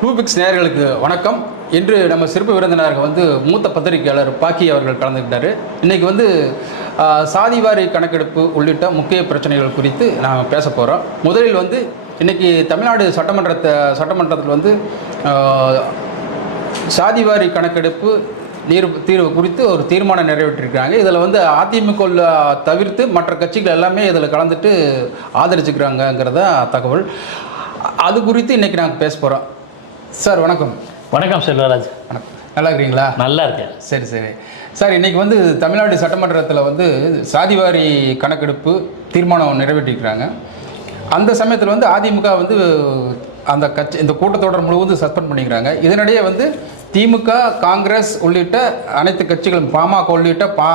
டூபிக்ஸ் நேயர்களுக்கு வணக்கம். இன்று நம்ம சிறப்பு விருந்தினராக வந்து மூத்த பத்திரிகையாளர் பாக்கி அவர்கள் கலந்துக்கிட்டார். இன்றைக்கி வந்து சாதிவாரி கணக்கெடுப்பு உள்ளிட்ட முக்கிய பிரச்சனைகள் குறித்து நாம் பேச போகிறோம் முதலில் வந்து இன்றைக்கி தமிழ்நாடு சட்டமன்றத்தை சட்டமன்றத்தில் வந்து சாதிவாரி கணக்கெடுப்பு நீர் தீர்வு குறித்து ஒரு தீர்மானம் நிறைவேற்றிருக்கிறாங்க. இதில் வந்து அதிமுக தவிர்த்து மற்ற கட்சிகள் எல்லாமே இதில் கலந்துட்டு ஆதரிச்சுக்கிறாங்கங்கிறத தகவல். அது குறித்து இன்றைக்கி நாங்கள் பேச போகிறோம் சார் வணக்கம். வணக்கம் செல்வராஜ் வணக்கம். நல்லா இருக்கிறீங்களா? நல்லா இருக்கேன். சரி சரி. சார் இன்றைக்கி வந்து தமிழ்நாடு சட்டமன்றத்தில் வந்து சாதிவாரி கணக்கெடுப்பு தீர்மானம் நிறைவேற்றிருக்கிறாங்க. அந்த சமயத்தில் வந்து அதிமுக வந்து அந்த கட்சி இந்த கூட்டத்தொடர் முழுவதும் சஸ்பெண்ட் பண்ணிக்கிறாங்க. இதனிடையே வந்து திமுக காங்கிரஸ் உள்ளிட்ட அனைத்து கட்சிகளும் பாமக உள்ளிட்ட பா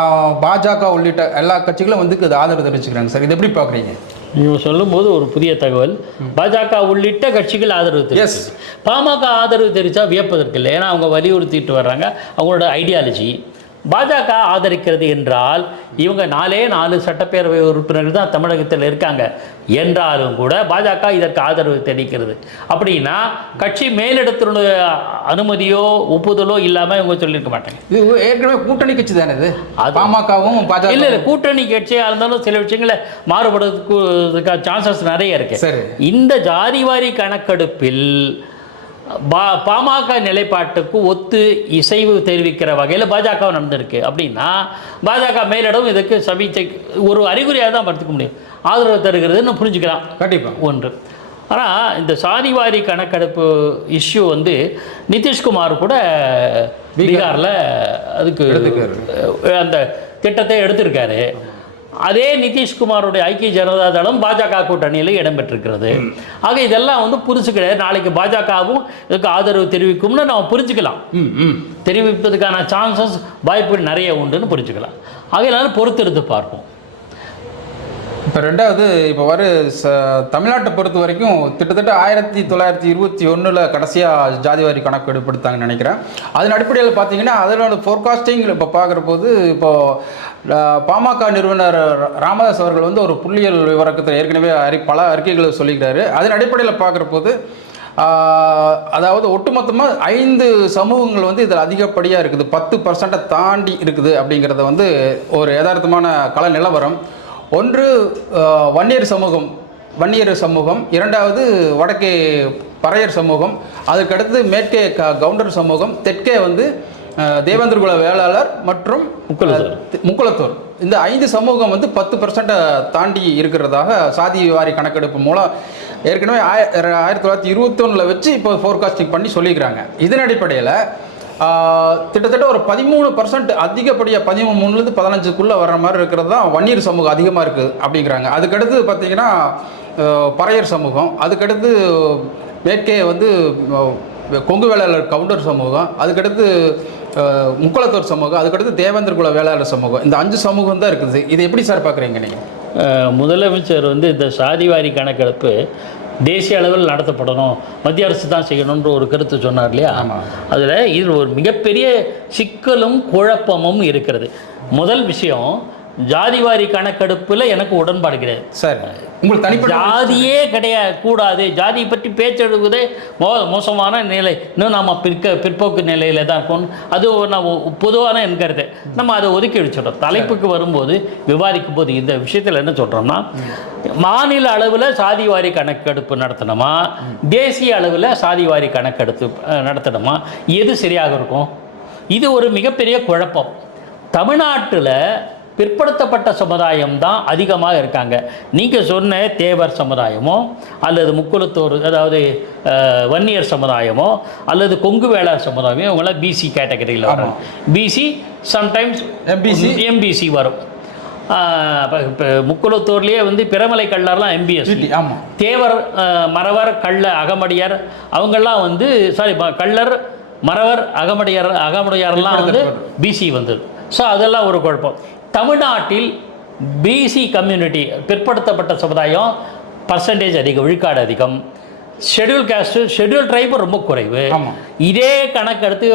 பாஜக உள்ளிட்ட எல்லா கட்சிகளும் வந்து இதுக்கு ஆதரவு தெரிவிச்சுக்கிறாங்க. சார் இது எப்படி பார்க்குறீங்க? நீங்க சொல்லும்போது ஒரு புதிய தகவல். பாஜக உள்ளிட்ட கட்சிகள் ஆதரவு தெரிவிச்சு பாமக ஆதரவு தெரிவித்தா வியப்பதற்கு இல்லை. ஏன்னா அவங்க வலியுறுத்திட்டு வர்றாங்க. அவங்களோட ஐடியாலஜி பாஜக ஆதரிக்கிறது என்றால் இவங்க நாலே நாலு சட்டப்பேரவை உறுப்பினர்கள் தான் தமிழகத்தில் இருக்காங்க. என்றாலும் கூட பாஜக இதற்கு ஆதரவு தெரிவிக்கிறது. அப்படின்னா கட்சி மேலிடத்தினுடைய அனுமதியோ ஒப்புதலோ இல்லாமல் இவங்க சொல்லியிருக்க மாட்டாங்க. இது ஏற்கனவே கூட்டணி கட்சி தானே இது? அது- பாமகவும் இல்ல இல்ல கூட்டணி கட்சியா இருந்தாலும் சில விஷயங்களை மாறுபடுறதுக்கு சான்சஸ் நிறைய இருக்கு. சரி. இந்த ஜாதிவாரி கணக்கெடுப்பில் பா பாமக நிலைப்பாட்டுக்கு ஒத்து இசைவு தெரிவிக்கிற வகையில் பாஜக நடந்திருக்கு. அப்படின்னா பாஜக மேலிடம் இதுக்கு சமீட்சை ஒரு அறிகுறியாக தான் பார்த்துக்க முடியும். ஆதரவு தருகிறதுன்னு புரிஞ்சுக்கலாம். கண்டிப்பாக ஒன்று. ஆனால் இந்த சாதிவாரி கணக்கெடுப்பு இஷ்யூ வந்து நிதிஷ்குமார் கூட பீகாரில். அதுக்கு அந்த திட்டத்தை எடுத்திருக்காரு. அதே நிதிஷ்குமாருடைய ஐக்கிய ஜனதா தளம் பாஜக கூட்டணியில் இடம்பெற்றிருக்கிறது. ஆக இதெல்லாம் வந்து கிடையாது நாளைக்கு பாஜகவும் இதுக்கு ஆதரவு தெரிவிக்கும்னு நம்ம புரிஞ்சுக்கலாம். தெரிவிப்பதற்கான சான்சஸ் வாய்ப்புகள் நிறைய உண்டுன்னு புரிஞ்சுக்கலாம். ஆகையினால பொறுத்திருந்து பார்ப்போம். ரெண்டாவது இப்போ வர ச தமிழ்நாட்டை பொறுத்த வரைக்கும் கிட்டத்தட்ட ஆயிரத்தி தொள்ளாயிரத்தி இருபத்தி ஒன்றில் கடைசியாக ஜாதிவாரி கணக்கு எடுப்படுத்தாங்கன்னு நினைக்கிறேன். அதன் அடிப்படையில் பார்த்தீங்கன்னா அதனோட ஃபோர்காஸ்டிங் இப்போ பார்க்குற போது இப்போது பாமக நிறுவனர் ராமதாஸ் அவர்கள் வந்து ஒரு புள்ளியியல் விவரக்கத்தை ஏற்கனவே அறி பல அறிக்கைகளை சொல்லிக்கிறாரு. அதன் அடிப்படையில் பார்க்குற போது அதாவது ஒட்டுமொத்தமாக ஐந்து சமூகங்கள் வந்து இதில் அதிகப்படியாக இருக்குது. பத்து பர்சன்ட்டை தாண்டி இருக்குது அப்படிங்கிறத வந்து ஒரு யதார்த்தமான கல நிலவரம். ஒன்று வன்னியர் சமூகம் வன்னியர் சமூகம் இரண்டாவது வடக்கே பறையர் சமூகம் அதுக்கடுத்து மேற்கே க கவுண்டர் சமூகம் தெற்கே வந்து அஹ், தேவேந்திர குல வேளாளர் மற்றும் முக்குலத்தோர் இந்த ஐந்து சமூகம் வந்து பத்து பர்சன்ட்டை தாண்டி இருக்கிறதாக சாதி வாரி கணக்கெடுப்பு மூலம் ஏற்கனவே ஆய ஆயிரத்தி தொள்ளாயிரத்தி இருபத்தொன்னில் வச்சு இப்போ ஃபோர்காஸ்டிங் பண்ணி சொல்லிக்கிறாங்க. இதன் அடிப்படையில் கிட்டத்தட்ட ஒரு பதிமூணு பர்சன்ட் அதிகப்படியாக பதிமூணுலேருந்து பதினஞ்சுக்குள்ளே வர்ற மாதிரி இருக்கிறது தான் வன்னியர் சமூகம் அதிகமாக இருக்குது அப்படிங்கிறாங்க. அதுக்கடுத்து பார்த்தீங்கன்னா பறையர் சமூகம். அதுக்கடுத்து மேற்கே வந்து கொங்கு வேளாளர் கவுண்டர் சமூகம். அதுக்கடுத்து முக்குளத்தூர் சமூகம். அதுக்கடுத்து தேவேந்திர குல வேளாளர் சமூகம். இந்த அஞ்சு சமூகம் தான் இருக்குது. இது எப்படி சார் பார்க்குறீங்க நீங்கள் முதலமைச்சர் வந்து இந்த சாதிவாரி கணக்கெடுப்பு தேசிய அளவில் நடத்தப்படணும் மத்திய அரசு தான் செய்யணுன்ற ஒரு கருத்து சொன்னார் இல்லையா. அதில் இதில் ஒரு மிகப்பெரிய சிக்கலும் குழப்பமும் இருக்கிறது முதல் விஷயம் ஜாதிவாரி கணக்கெடுப்பில் எனக்கு உடன்பாடு கிடையாது. சார். உங்களுக்கு தனிப்பட்ட ஜாதியே கிடையாது கூடாது. ஜாதியை பற்றி பேச்செடுவதே மோ மோசமான நிலை. இன்னும் நம்ம பிற்க பிற்போக்கு நிலையில் தான் இருக்கணும் அது நான் பொதுவான என் கருத்து. நம்ம அதை ஒதுக்கி வச்சிடறோம் தலைப்புக்கு வரும்போது விவாதிக்கும் போது இந்த விஷயத்தில் என்ன சொல்கிறோம்னா மாநில அளவில் சாதிவாரி கணக்கெடுப்பு நடத்தணுமா? தேசிய அளவில் சாதிவாரி கணக்கெடுப்பு நடத்தணுமா? எது சரியாக இருக்கும்? இது ஒரு மிகப்பெரிய குழப்பம். தமிழ்நாட்டில் பிற்படுத்தப்பட்ட சமுதாயம் தான் அதிகமாக இருக்காங்க. நீங்கள் சொன்ன தேவர் சமுதாயமோ அல்லது முக்குளத்தோர் அதாவது வன்னியர் சமுதாயமோ அல்லது கொங்கு வேளார் சமுதாயமோ இவங்களாம் பிசி கேட்டகரியில் வரும் பிசி சம்டைம்ஸ் MBC. எம்பிசி வரும். இப்போ முக்குளத்தூர்லேயே வந்து பிரமலை கல்லார்லாம் எம்பிஎஸ் ஆமாம் தேவர் மறவர் கள்ள அகமடியார் அவங்கெல்லாம் வந்து சாரி கள்ளர் மறவர் அகமடியார் அகமுடையார்லாம் வந்து பிசி வந்தது. ஸோ அதெல்லாம் ஒரு குழப்பம். தமிழ்நாட்டில் பிசி கம்யூனிட்டி பிற்படுத்தப்பட்ட சமுதாயம் பர்சன்டேஜ் அதிகம் விழுக்காடு அதிகம். ஷெட்யூல் காஸ்ட்டு ஷெட்யூல் ட்ரைபு ரொம்ப குறைவு. இதே கணக்கெடுத்து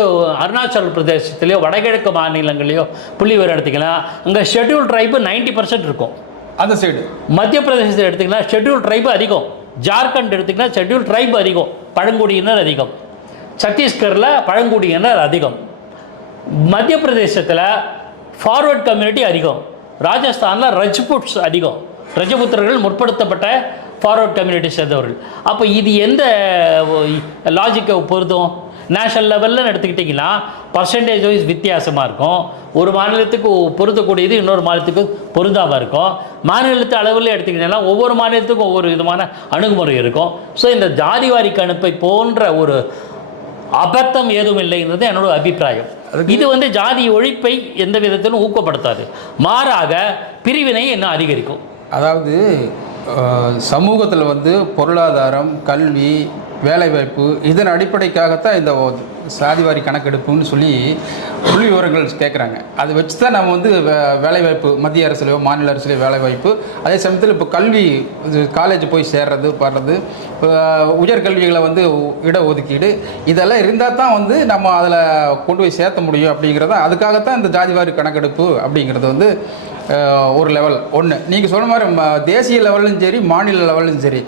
அருணாச்சல் பிரதேசத்துலேயோ வடகிழக்கு மாநிலங்களையோ புள்ளி விவரம் எடுத்திங்கன்னா அங்கே ஷெட்யூல் ட்ரைபு 90% பர்சன்ட் இருக்கும். அந்த சைடு மத்திய பிரதேசத்தை எடுத்திங்கன்னா ஷெட்யூல் ட்ரைபு அதிகம். ஜார்க்கண்ட் எடுத்திங்கன்னா ஷெட்யூல் ட்ரைப் அதிகம். பழங்குடியினர் அதிகம். சத்தீஸ்கரில் பழங்குடியினர் அதிகம். மத்திய பிரதேசத்தில் ஃபார்வர்ட் கம்யூனிட்டி அதிகம். ராஜஸ்தானில் ரஜ்புட்ஸ் அதிகம். ரஜபுத்திரர்கள் முற்படுத்தப்பட்ட ஃபார்வர்ட் கம்யூனிட்டி சேர்ந்தவர்கள். அப்போ இது எந்த லாஜிக்கை பொருதும் நேஷனல் லெவலில் எடுத்துக்கிட்டிங்கன்னா பர்சன்டேஜ் வைஸ் வித்தியாசமாக இருக்கும். ஒரு மாநிலத்துக்கு பொருந்தக்கூடியது இன்னொரு மாநிலத்துக்கு பொருந்தாமல் இருக்கும். மாநிலத்து அளவில் எடுத்துக்கிட்டிங்கன்னா ஒவ்வொரு மாநிலத்துக்கும் ஒவ்வொரு விதமான அணுகுமுறை இருக்கும். ஸோ இந்த ஜாதிவாரி கணிப்பை போன்ற ஒரு அபத்தம் ஏதும் இல்லைங்கிறது என்னோட அபிப்பிராயம். இது வந்து ஜாதி ஒழிப்பை எந்த விதத்திலும் ஊக்கப்படுத்தாது. மாறாக பிரிவினை இன்னும் அதிகரிக்கும்? அதாவது சமூகத்தில் வந்து பொருளாதாரம் கல்வி வேலைவாய்ப்பு இதன் அடிப்படைக்காகத்தான் இந்த சாதிவாரி கணக்கெடுப்புன்னு சொல்லி புள்ளி விவரங்கள் கேட்குறாங்க அதை வச்சு தான் நம்ம வந்து வே- வேலைவாய்ப்பு மத்திய அரசுலையோ மாநில அரசுலையோ வேலைவாய்ப்பு அதே சமயத்தில் இப்போ கல்வி இது காலேஜ் போய் சேர்றது படுறது உயர்கல்விகளை வந்து இட ஒதுக்கீடு இதெல்லாம் இருந்தால் தான் வந்து நம்ம அதில் கொண்டு போய் சேர்த்த முடியும் அப்படிங்கிறத அதுக்காகத்தான் இந்த ஜாதிவாரி கணக்கெடுப்பு அப்படிங்கிறது வந்து ஒரு லெவல் ஒன்று நீங்கள் சொன்ன மாதிரி ம- தேசிய லெவலும் சரி மாநில லெவலும் சரி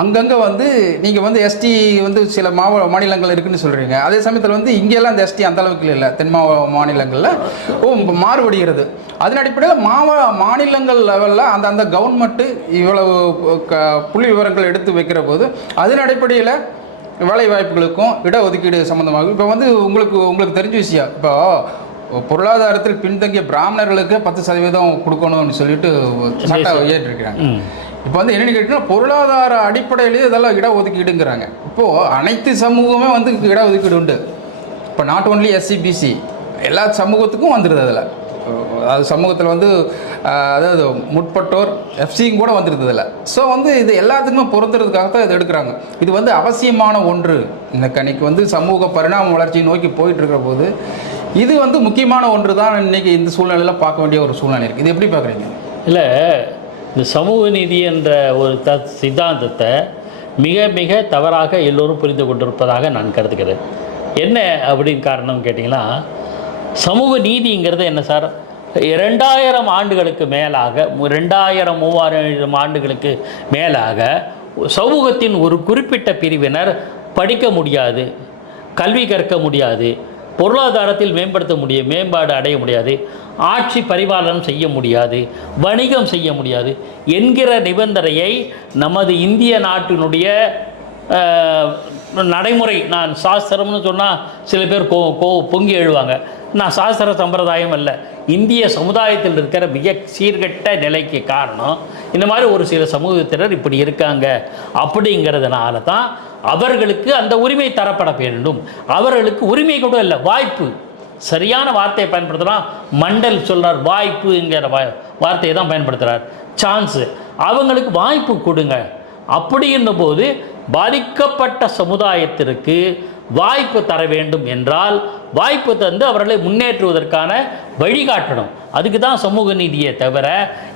அங்கங்கே வந்து நீங்கள் வந்து எஸ்டி வந்து சில மாவ மாநிலங்கள் இருக்குன்னு சொல்கிறீங்க அதே சமயத்தில் வந்து இங்கெல்லாம் இந்த எஸ்டி அந்த அளவுக்கு இல்லை. தென் மாவ மாநிலங்களில். ஓ மாறுபடுகிறது. அதன் அடிப்படையில் மாவ மாநிலங்கள் லெவலில் அந்த அந்த கவர்மெண்ட்டு இவ்வளவு க புள்ளி விவரங்கள் எடுத்து வைக்கிற போது அதன் அடிப்படையில் வேலை வாய்ப்புகளுக்கும் இடஒதுக்கீடு சம்மந்தமாக இப்போ வந்து உங்களுக்கு உங்களுக்கு தெரிஞ்ச விஷயம். இப்போ பொருளாதாரத்தில் பின்தங்கிய பிராமணர்களுக்கு பத்து சதவீதம் கொடுக்கணும்னு சொல்லிட்டு சட்டம் ஏற்றிருக்கிறாங்க. இப்போ வந்து என்னென்னு கேட்டிங்கன்னா பொருளாதார அடிப்படையிலேயே இதெல்லாம் இடஒதுக்கீடுங்கிறாங்க இப்போது அனைத்து சமூகமே வந்து இடஒதுக்கீடு உண்டு. இப்போ நாட் ஒன்லி எஸ்சிபிசி எல்லா சமூகத்துக்கும் வந்துடுது அதில். அது சமூகத்தில் வந்து அதாவது முற்பட்டோர் எஃப்சியும் கூட வந்துடுது அதில். ஸோ வந்து இது எல்லாத்துக்குமே பொருந்துறதுக்காக தான் இது எடுக்கிறாங்க. இது வந்து அவசியமான ஒன்று. இந்த கணிக்கு வந்து சமூக பரிணாம வளர்ச்சியை நோக்கி போயிட்டுருக்கிற போது இது வந்து முக்கியமான ஒன்று தான் இன்றைக்கி இந்த சூழ்நிலையில் பார்க்க வேண்டிய ஒரு சூழ்நிலை இருக்குது இது எப்படி பார்க்குறீங்க? இல்லை இந்த சமூக நீதி என்ற ஒரு த சித்தாந்தத்தை மிக மிக தவறாக எல்லோரும் புரிந்து கொண்டிருப்பதாக நான் கருதுகிறேன். என்ன அப்படின்னு காரணம் கேட்டிங்கன்னா சமூக நீதிங்கிறது என்ன சார்? இரண்டாயிரம் ஆண்டுகளுக்கு மேலாக ரெண்டாயிரம் மூவாயிரம் ஆண்டுகளுக்கு மேலாக சமூகத்தின் ஒரு குறிப்பிட்ட பிரிவினர் படிக்க முடியாது கல்வி கற்க முடியாது பொருளாதாரத்தில் மேம்படுத்த முடியும் மேம்பாடு அடைய முடியாது. ஆட்சி பரிபாலனம் செய்ய முடியாது. வணிகம் செய்ய முடியாது. என்கிற நிபந்தனையை நமது இந்திய நாட்டினுடைய நடைமுறை நான் சாஸ்திரம்னு சொன்னால் சில பேர் கோ கோ பொங்கி எழுவாங்க. நான் சாஸ்திர சம்பிரதாயம் அல்ல. இந்திய சமுதாயத்தில் இருக்கிற மிக சீர்கெட்ட நிலைக்கு காரணம் இந்த மாதிரி ஒரு சில சமூகத்தினர் இப்படி இருக்காங்க. அப்படிங்கிறதுனால தான் அவர்களுக்கு அந்த உரிமை தரப்பட வேண்டும். அவர்களுக்கு உரிமை கூட இல்லை வாய்ப்பு. சரியான வார்த்தையை பயன்படுத்தலாம் மண்டல் சொல்கிறார் வாய்ப்புங்கிற வார்த்தையை தான் பயன்படுத்துகிறார் சான்ஸு அவங்களுக்கு வாய்ப்பு கொடுங்க. அப்படின்னும் போது பாதிக்கப்பட்ட சமுதாயத்திற்கு வாய்ப்பு தர வேண்டும் என்றால் வாய்ப்பு தந்து அவர்களை முன்னேற்றுவதற்கான வழிகாட்டணும். அதுக்கு தான் சமூக நீதியை தவிர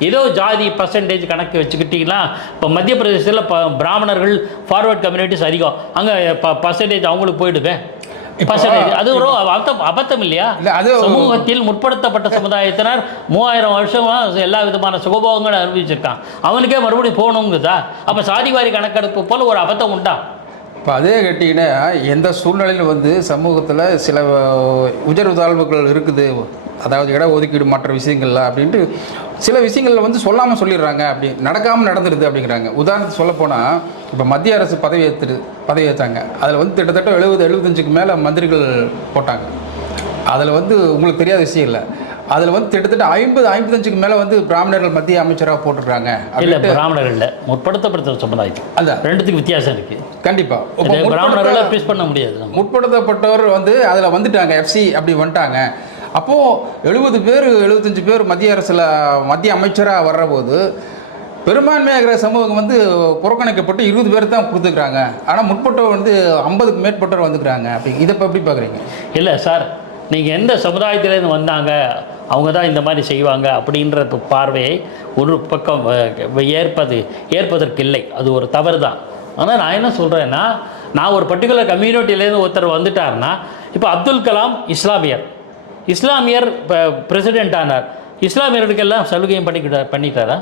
ஏதோ ஜாதி பர்சன்டேஜ் கணக்கு வச்சுக்கிட்டிங்கன்னா இப்போ மத்திய பிரதேசத்தில் ப பிராமணர்கள் ஃபார்வர்ட் கம்யூனிட்டிஸ் அதிகம். அங்கே ப பர்சன்டேஜ் அவங்களுக்கு போயிடுவேன் அது ஒரு அபத்தம் அபத்தம் இல்லையா? இல்ல, அது- சமூகத்தில் முற்படுத்தப்பட்ட சமுதாயத்தினர் மூவாயிரம் வருஷமா எல்லா விதமான சுகபோகங்களும் அனுபவிச்சிருக்கான். அவனுக்கே மறுபடியும் போகணுங்குதா? அப்போ சாதிவாரி கணக்கெடுப்பு போல ஒரு அபத்தம் உண்டா? இப்போ அதே கேட்டிங்கன்னா எந்த சூழ்நிலையில் வந்து சமூகத்தில் சில உயர்வு தாழ்வுகள் இருக்குது? அதாவது இட ஒதுக்கீடு மற்ற விஷயங்கள்ல அப்படின்ட்டு சில விஷயங்களில் வந்து சொல்லாமல் சொல்லிடுறாங்க அப்படி நடக்காமல் நடந்துருது அப்படிங்கிறாங்க. உதாரணத்துக்கு சொல்ல போனால் இப்போ மத்திய அரசு பதவி ஏற்றுட்டு பதவி ஏற்றாங்க அதில் வந்து கிட்டத்தட்ட எழுபது எழுபத்தஞ்சுக்கு மேலே மந்திரிகள் போட்டாங்க. அதில் வந்து உங்களுக்கு தெரியாத விஷயம் இல்லை. அதில் வந்து கிட்டத்தட்ட ஐம்பது ஐம்பத்தஞ்சுக்கு மேலே வந்து பிராமணர்கள் மத்திய அமைச்சராக போட்டிருக்காங்க இல்லை அப்படின்ட்டு பிராமணர்கள்ல முற்படுத்தப்பட்ட சமுதாயம் அதான் ரெண்டுத்துக்கு வித்தியாசம் இருக்கு. கண்டிப்பாக பிராமணர்களை பீஸ் பண்ண முடியாது. முற்படுத்தப்பட்டவர் வந்து அதில் வந்துட்டாங்க. எஃப்சி அப்படி வந்துட்டாங்க. அப்போது எழுபது பேர் எழுபத்தஞ்சு பேர் மத்திய அரசில் மத்திய அமைச்சராக வர்றபோது பெரும்பான்மையாக இருக்கிற சமூகம் வந்து புறக்கணிக்கப்பட்டு இருபது பேர் தான் கொடுத்துக்கிறாங்க ஆனால் முற்பட்டவர் வந்து ஐம்பதுக்கு மேற்பட்டவர் வந்துக்கிறாங்க. அப்படி இதை இப்போ எப்படி பார்க்குறீங்க இல்லை சார் நீங்கள் எந்த சமுதாயத்திலேருந்து வந்தாங்க அவங்க தான் இந்த மாதிரி செய்வாங்க அப்படின்ற பார்வையை ஒரு பக்கம் ஏற்பது ஏற்பதற்கு இல்லை அது ஒரு தவறு தான் ஆனால் நான் என்ன சொல்கிறேன்னா நான் ஒரு பர்டிகுலர் கம்யூனிட்டியிலேருந்து ஒருத்தர் வந்துட்டாருன்னா இப்போ அப்துல் கலாம் இஸ்லாமியர். இஸ்லாமியர் இப்போ பிரசிடெண்ட் ஆனார். இஸ்லாமியர்களுக்கெல்லாம் சலுகையும் பண்ணிக்கிட்டார் பண்ணிட்டாரா?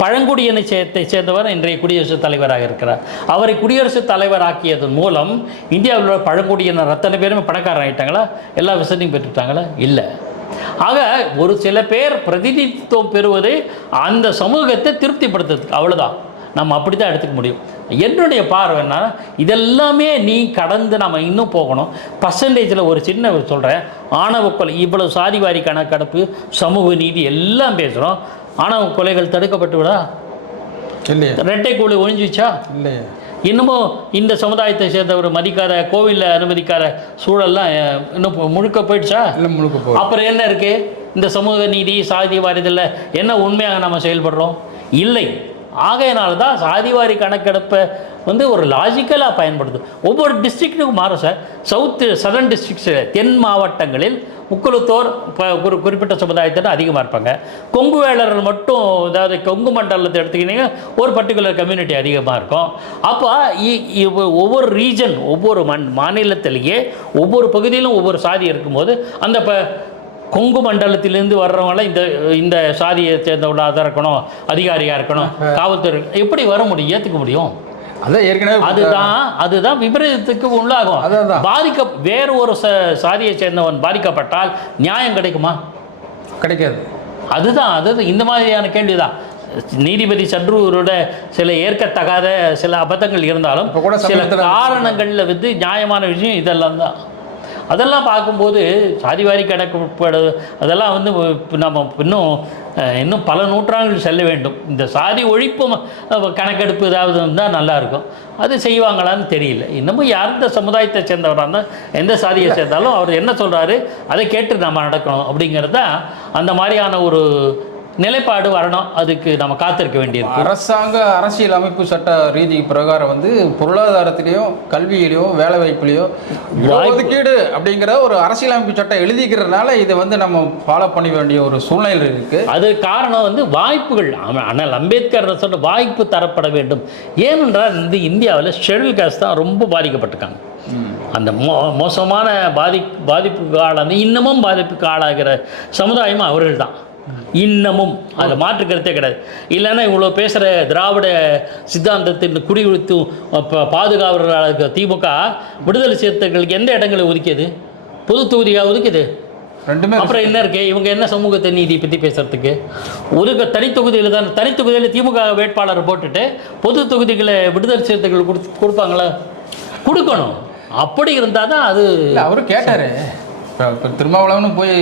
பழங்குடியினை சேர்த்தை சேர்ந்தவர் இன்றைய குடியரசுத் தலைவராக இருக்கிறார். அவரை குடியரசுத் தலைவராக்கியதன் மூலம் இந்தியாவில் உள்ள பழங்குடியினர் அத்தனை பேருமே பணக்காரன் ஆகிட்டாங்களா எல்லா வசதியும் பெற்றுட்டாங்களா? இல்லை. ஆக ஒரு சில பேர் பிரதிநிதித்துவம் பெறுவது அந்த சமூகத்தை திருப்திப்படுத்துறதுக்கு அவ்வளோதான் நம்ம அப்படி தான் எடுத்துக்க முடியும். என்னுடைய பார்வைன்னா இதெல்லாமே நீ கடந்து நம்ம இன்னும் போகணும். பர்சன்டேஜில் ஒரு சின்ன சொல்கிறேன் ஆணவ கொலை இவ்வளவு சாதிவாரி கணக்கெடுப்பு சமூக நீதி எல்லாம் பேசுகிறோம் ஆணவ கொலைகள் தடுக்கப்பட்டு விடா. இல்லையே. ரெட்டை கூலி ஒழிஞ்சிச்சா இல்லையே. இன்னமும் இந்த சமுதாயத்தை சேர்ந்தவர் மதிக்காத கோவிலில் அனுமதிக்காத சூழல்லாம் இன்னும் முழுக்க போயிடுச்சா? இல்லை முழுக்க அப்புறம் என்ன இருக்கு? இந்த சமூக நீதி சாதிவாரி இதில் என்ன உண்மையாக நம்ம செயல்படுறோம்? இல்லை. ஆகையினால தான் சாதிவாரி கணக்கெடுப்பை வந்து ஒரு லாஜிக்கலாக பயன்படுது. ஒவ்வொரு டிஸ்ட்ரிக்ட்டுக்கும் மாறும் சார். சவுத்து சதர்ன் டிஸ்ட்ரிக்ஸு தென் மாவட்டங்களில் முக்குளத்தோர் ஒரு குறிப்பிட்ட சமுதாயத்தினர் அதிகமாக இருப்பாங்க. கொங்கு வேளர்கள் மட்டும் அதாவது கொங்கு மண்டலத்தை எடுத்துக்கிட்டிங்கன்னா ஒரு பர்டிகுலர் கம்யூனிட்டி அதிகமாக இருக்கும். அப்போ இ- ஒவ்வொரு ரீஜன் ஒவ்வொரு மண் மாநிலத்திலேயே ஒவ்வொரு பகுதியிலும் ஒவ்வொரு சாதி இருக்கும்போது அந்த இப்போ கொங்கு மண்டலத்திலேருந்து வர்றவங்களாம் இந்த இந்த சாதியை சேர்ந்தவங்களாக இருக்கணும் அதிகாரியாக இருக்கணும் காவல்துறை எப்படி வர முடியும்? ஏற்றுக்க முடியும். அதான் ஏற்கனவே அதுதான் அதுதான் விபரீதத்துக்கு உள்ளாகும். பாதிக்க வேறு ஒரு ச சாதியை சேர்ந்தவன் பாதிக்கப்பட்டால் நியாயம் கிடைக்குமா? கிடைக்காது. அதுதான் அது இந்த மாதிரியான கேள்விதான். நீதிபதி சன்றுவரோட சில ஏற்கத்தகாத சில அபத்தங்கள் இருந்தாலும் சில காரணங்களில் வந்து நியாயமான விஷயம் இதெல்லாம் தான். அதெல்லாம் பார்க்கும்போது சாதிவாரி கணக்கு அதெல்லாம் வந்து நம்ம இன்னும் இன்னும் பல நூற்றாண்டுகள் செல்ல வேண்டும். இந்த சாதி ஒழிப்பு கணக்கெடுப்பு ஏதாவது இருந்தால் நல்லாயிருக்கும் அது செய்வாங்களான்னு தெரியல. இன்னமும் யார் இந்த சமுதாயத்தை சேர்ந்தவராக இருந்தால் எந்த சாதியை சேர்ந்தாலும் அவர் என்ன சொல்கிறாரு அதை கேட்டு நம்ம நடக்கணும் அப்படிங்கிறது தான் அந்த மாதிரியான ஒரு நிலைப்பாடு வரணும். அதுக்கு நம்ம காத்திருக்க வேண்டியிருக்கு. அரசாங்க அரசியல் அமைப்பு சட்ட ரீதி பிரகாரம் வந்து பொருளாதாரத்திலையும் கல்வியிலையும் வேலை வாய்ப்புலையோ ஒதுக்கீடு அப்படிங்கிற ஒரு அரசியல் அமைப்பு சட்டம் எழுதிக்கிறதுனால இதை வந்து நம்ம ஃபாலோ பண்ண வேண்டிய ஒரு சூழ்நிலை இருக்கு. அது காரணம் வந்து வாய்ப்புகள். அண்ணல் அம்பேத்கர் சொன்ன வாய்ப்பு தரப்பட வேண்டும். ஏனென்றால் இந்த இந்தியாவில் ஷெட்யூல் காஸ்ட் தான் ரொம்ப பாதிக்கப்பட்டிருக்காங்க. அந்த மோ மோசமான பாதி பாதிப்புக்கு ஆளான இன்னமும் பாதிப்புக்கு ஆளாகிற சமுதாயம் அவர்கள் தான் இன்னமும் அதில் மாற்று கருத்தே கிடையாது. இல்லைன்னா இவ்வளோ பேசுகிற திராவிட சித்தாந்தத்தின் குடியுறுத்து ப- பாதுகாவலராக இருக்க திமுக விடுதலை சிறுத்தைகளுக்கு எந்த இடங்களை ஒதுக்கியது? பொது தொகுதியாக ஒதுக்கியது? ரெண்டுமே அப்புறம் என்ன இருக்கு? இவங்க என்ன சமூகத்தை நீதி பற்றி பேசுறதுக்கு? ஒரு தனித்தொகுதியில் தான் தனித்தொகுதியில் திமுக வேட்பாளரை போட்டுட்டு பொது தொகுதிகளை விடுதலை சிறுத்தைகள் கொடுத்து கொடுப்பாங்களா? கொடுக்கணும். அப்படி இருந்தால் தான் அது இல்ல அவரு கேட்டாரு. இப்ப திருமாவளவனும் போய்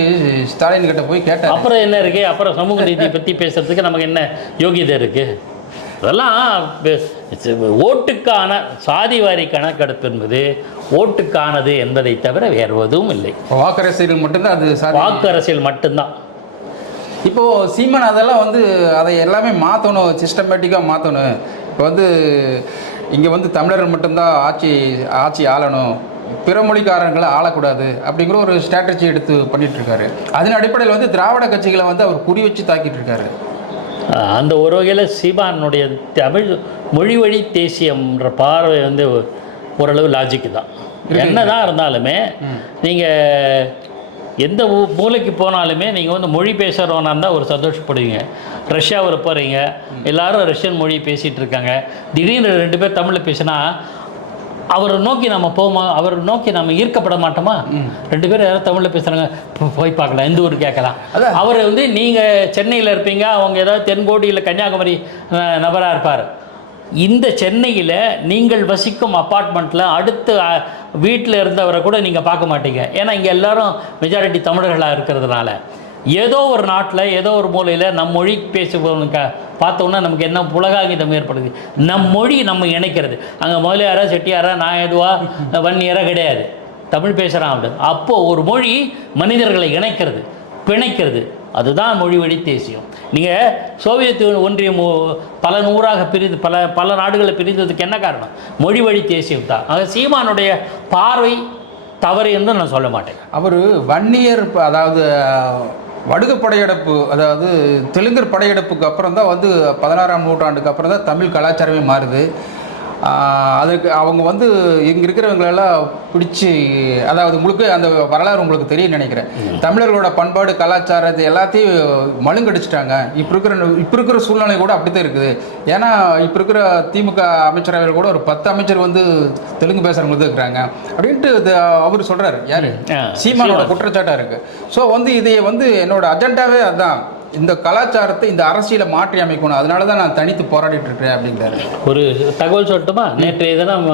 ஸ்டாலின் கிட்ட போய் கேட்டாரு. அப்புறம் என்ன இருக்கு? அப்புறம் சமூக நீதி பற்றி பேசுறதுக்கு நமக்கு என்ன யோகியதை இருக்கு? அதெல்லாம் ஓட்டுக்கான சாதிவாரி கணக்கெடுப்பு என்பது ஓட்டுக்கானது என்பதை தவிர வேறு எதுவும் இல்லை. இப்ப வாக்கரசியல் மட்டும்தான் அது சாதி வாக்கு அரசியல் மட்டும்தான். இப்போ சீமான் அதெல்லாம் வந்து அதை எல்லாமே மாற்றணும் சிஸ்டமேட்டிக்காக மாற்றணும் இப்போ வந்து இங்கே வந்து தமிழர்கள் மட்டும்தான் ஆட்சி ஆட்சி ஆளணும். பிற மொழிக்காரர்களை ஆளக்கூடாது அப்படிங்கிற ஒரு ஸ்ட்ராட்டஜி எடுத்து பண்ணிட்டு இருக்காரு அதன் அடிப்படையில் வந்து திராவிட கட்சிகளை வந்து அவர் குறி வச்சு தாக்கிட்டு இருக்காரு அந்த ஒரு வகையில் சீமானுடைய தமிழ் மொழி வழி தேசியம்ன்ற பார்வை வந்து ஓரளவு லாஜிக்கு தான். என்னதான் இருந்தாலுமே நீங்கள் எந்த மூலைக்கு போனாலுமே நீங்கள் வந்து மொழி பேசுகிறவனா இருந்தால் ஒரு சந்தோஷப்படுவீங்க. ரஷ்யாவில் போகிறீங்க எல்லாரும் ரஷ்யன் மொழி பேசிகிட்டு இருக்காங்க திடீர்னு ரெண்டு பேர் தமிழில் பேசினா அவரை நோக்கி நம்ம போமா அவரை நோக்கி நம்ம ஈர்க்கப்பட மாட்டோமா? ரெண்டு பேரும் யாரும் தமிழில் பேசுகிறாங்க போய் பார்க்கலாம் எந்த ஊர் கேட்கலாம். அவர் வந்து நீங்கள் சென்னையில் இருப்பீங்க அவங்க ஏதாவது தென்கோடி இல்லை கன்னியாகுமரி நபராக இருப்பார். இந்த சென்னையில் நீங்கள் வசிக்கும் அப்பார்ட்மெண்ட்டில் அடுத்த வீட்டில் இருந்தவரை கூட நீங்கள் பார்க்க மாட்டீங்க. ஏன்னா இங்கே எல்லாரும் மெஜாரிட்டி தமிழர்களாக இருக்கிறதுனால. ஏதோ ஒரு நாட்டில் ஏதோ ஒரு மூலையில் நம் மொழி பேசுபவனுக்கு பார்த்தோன்னா நமக்கு என்ன புலகாங்கிதம் ஏற்படுது. நம் மொழி நம்ம இணைக்கிறது. அங்கே முதலியாரா செட்டியாரா நான் எதுவா? வன்னியரா கிடையாது. தமிழ் பேசுகிறான் அப்படி அப்போது ஒரு மொழி மனிதர்களை இணைக்கிறது பிணைக்கிறது. அதுதான் மொழி வழி தேசியம். நீங்கள் சோவியத் ஒன்றியம் பல நூறாக பிரிந்து பல பல நாடுகளை பிரிந்ததுக்கு என்ன காரணம்? மொழி வழி தேசியம் தான். ஆக சீமானுடைய பார்வை தவறு என்று நான் சொல்ல மாட்டேன். அவர் வன்னியர் அதாவது வடுகு படையெடுப்பு அதாவது தெலுங்கர் படையெடுப்புக்கு அப்புறம் தான் வந்து பதினாறாம் நூற்றாண்டுக்கு அப்புறம் தான் தமிழ் கலாச்சாரமே மாறுது. அதுக்கு அவங்க வந்து இங்கே இருக்கிறவங்களெல்லாம் பிடிச்சி அதாவது முழுக்க அந்த வரலாறு உங்களுக்கு தெரியும் நினைக்கிறேன். தமிழர்களோட பண்பாடு கலாச்சாரத்தை எல்லாத்தையும் மழுங்கடிச்சிட்டாங்க. இப்போ இருக்கிற இப்போ இருக்கிற சூழ்நிலை கூட அப்படித்தான் இருக்குது. ஏன்னா இப்போ இருக்கிற திமுக அமைச்சரவையில் கூட ஒரு பத்து அமைச்சர் வந்து தெலுங்கு பேசுகிறவங்க இருக்கிறாங்க. அப்படின்ட்டு அவர் சொல்கிறாரு யாரு? சீமானோட குற்றச்சாட்டாக இருக்குது ஸோ வந்து இதை வந்து என்னோட அஜெண்டாவே அதான். இந்த கலாச்சாரத்தை இந்த அரசியலை மாற்றி அமைக்கணும். அதனால தான் நான் தனித்து போராடிட்டு இருக்கிறேன் அப்படிங்கிறாரு. ஒரு தகவல் சொல்லட்டுமா? நேற்றைய தினம்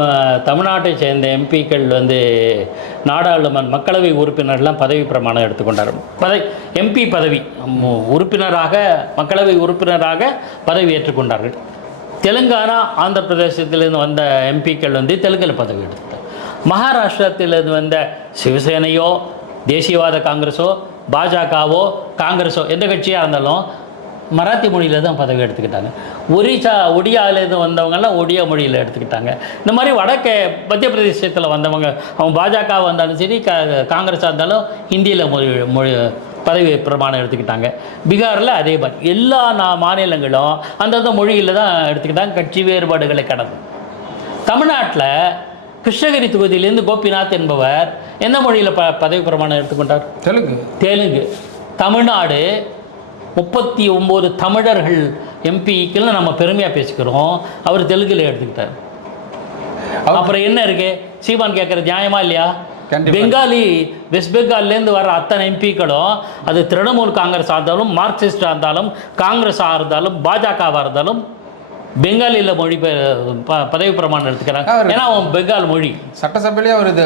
தமிழ்நாட்டை சேர்ந்த எம்பிக்கள் வந்து நாடாளுமன்ற மக்களவை உறுப்பினர்லாம் பதவி பிரமாணம் எடுத்துக்கொண்டார். பதவி எம்பி பதவி உறுப்பினராக மக்களவை உறுப்பினராக பதவி ஏற்றுக்கொண்டார்கள். தெலுங்கானா ஆந்திர பிரதேசத்திலிருந்து வந்த எம்பிக்கள் வந்து தெலுங்கில் பதவி எடுத்தார். மகாராஷ்டிரத்திலிருந்து வந்த சிவசேனையோ தேசியவாத காங்கிரஸோ பாஜகவோ காங்கிரஸோ எந்த கட்சியாக இருந்தாலும் மராத்தி மொழியில் தான் பதவி எடுத்துக்கிட்டாங்க. ஒரிசா ஒடியாவிலேருந்து வந்தவங்கெல்லாம் ஒடியா மொழியில் எடுத்துக்கிட்டாங்க. இந்த மாதிரி வடக்கு மத்திய பிரதேசத்தில் வந்தவங்க அவங்க பாஜக வந்தாலும் சரி க காங்கிரஸாக இருந்தாலும் ஹிந்தியில் மொழி மொழி பதவி பிரமாணம் எடுத்துக்கிட்டாங்க. பீகாரில் அதே மாதிரி. எல்லா நா மாநிலங்களும் அந்தந்த மொழியில் தான் எடுத்துக்கிட்டாங்க. கட்சி வேறுபாடுகளை கடந்து. தமிழ்நாட்டில் கிருஷ்ணகிரி தொகுதியிலேருந்து கோபிநாத் என்பவர் எந்த மொழியில் ப பதவி பிரமாணம் எடுத்துக்கொண்டார்? தெலுங்கு. தெலுங்கு. தமிழ்நாடு முப்பத்தி ஒம்பது தமிழர்கள் எம்பிக்கள் நம்ம பெருமையாக பேசிக்கிறோம். அவர் தெலுங்குல எடுத்துக்கிட்டார். அப்புறம் என்ன இருக்கு? சீமான் கேட்குற நியாயமா இல்லையா. பெங்காலி வெஸ்ட் பெங்கால்லேருந்து வர அத்தனை எம்பிக்களும் அது திரிணாமுல் காங்கிரஸாக இருந்தாலும் மார்க்சிஸ்டாக இருந்தாலும் காங்கிரஸாக இருந்தாலும் பாஜகவாக இருந்தாலும் பெங்காலியில் மொழி பதவி பிரமாணம் எடுத்துக்கிறாங்க. ஏன்னா அவன் பெங்கால் மொழி. சட்டசபையிலே அவர் இது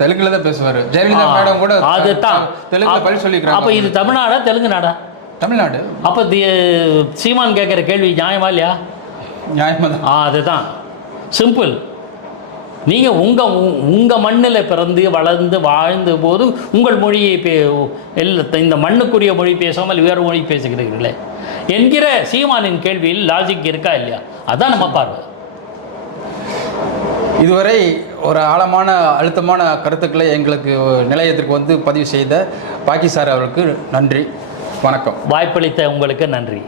தெலுங்குல தான் பேசுவார். ஜெயலலிதா மேடம் கூட அதுதான். பதில் அப்போ சொல்லிக்கிறாங்க. இது தமிழ்நாடா தெலுங்கு நாடா தமிழ்நாடு. அப்போ சீமான் கேட்குற கேள்வி நியாயமா இல்லையா? நியாயமா தான். ஆ அதுதான். சிம்பிள். நீங்கள் உங்கள் உங்கள் மண்ணில் பிறந்து வளர்ந்து வாழ்ந்த போது உங்கள் மொழியை பே எல்லா இந்த மண்ணுக்குரிய மொழி பேசாமல் வேறு மொழி பேசுகிறீர்களே. என்கிற சீமானின் கேள்வியில் லாஜிக் இருக்கா இல்லையா? அதான் நம்ம பார்வை. இதுவரை ஒரு ஆழமான அழுத்தமான கருத்துக்களை எங்களுக்கு நிலையத்திற்கு வந்து பதிவு செய்த பாக்கி சார் அவருக்கு நன்றி. வணக்கம். வாய்ப்பளித்த உங்களுக்கு நன்றி.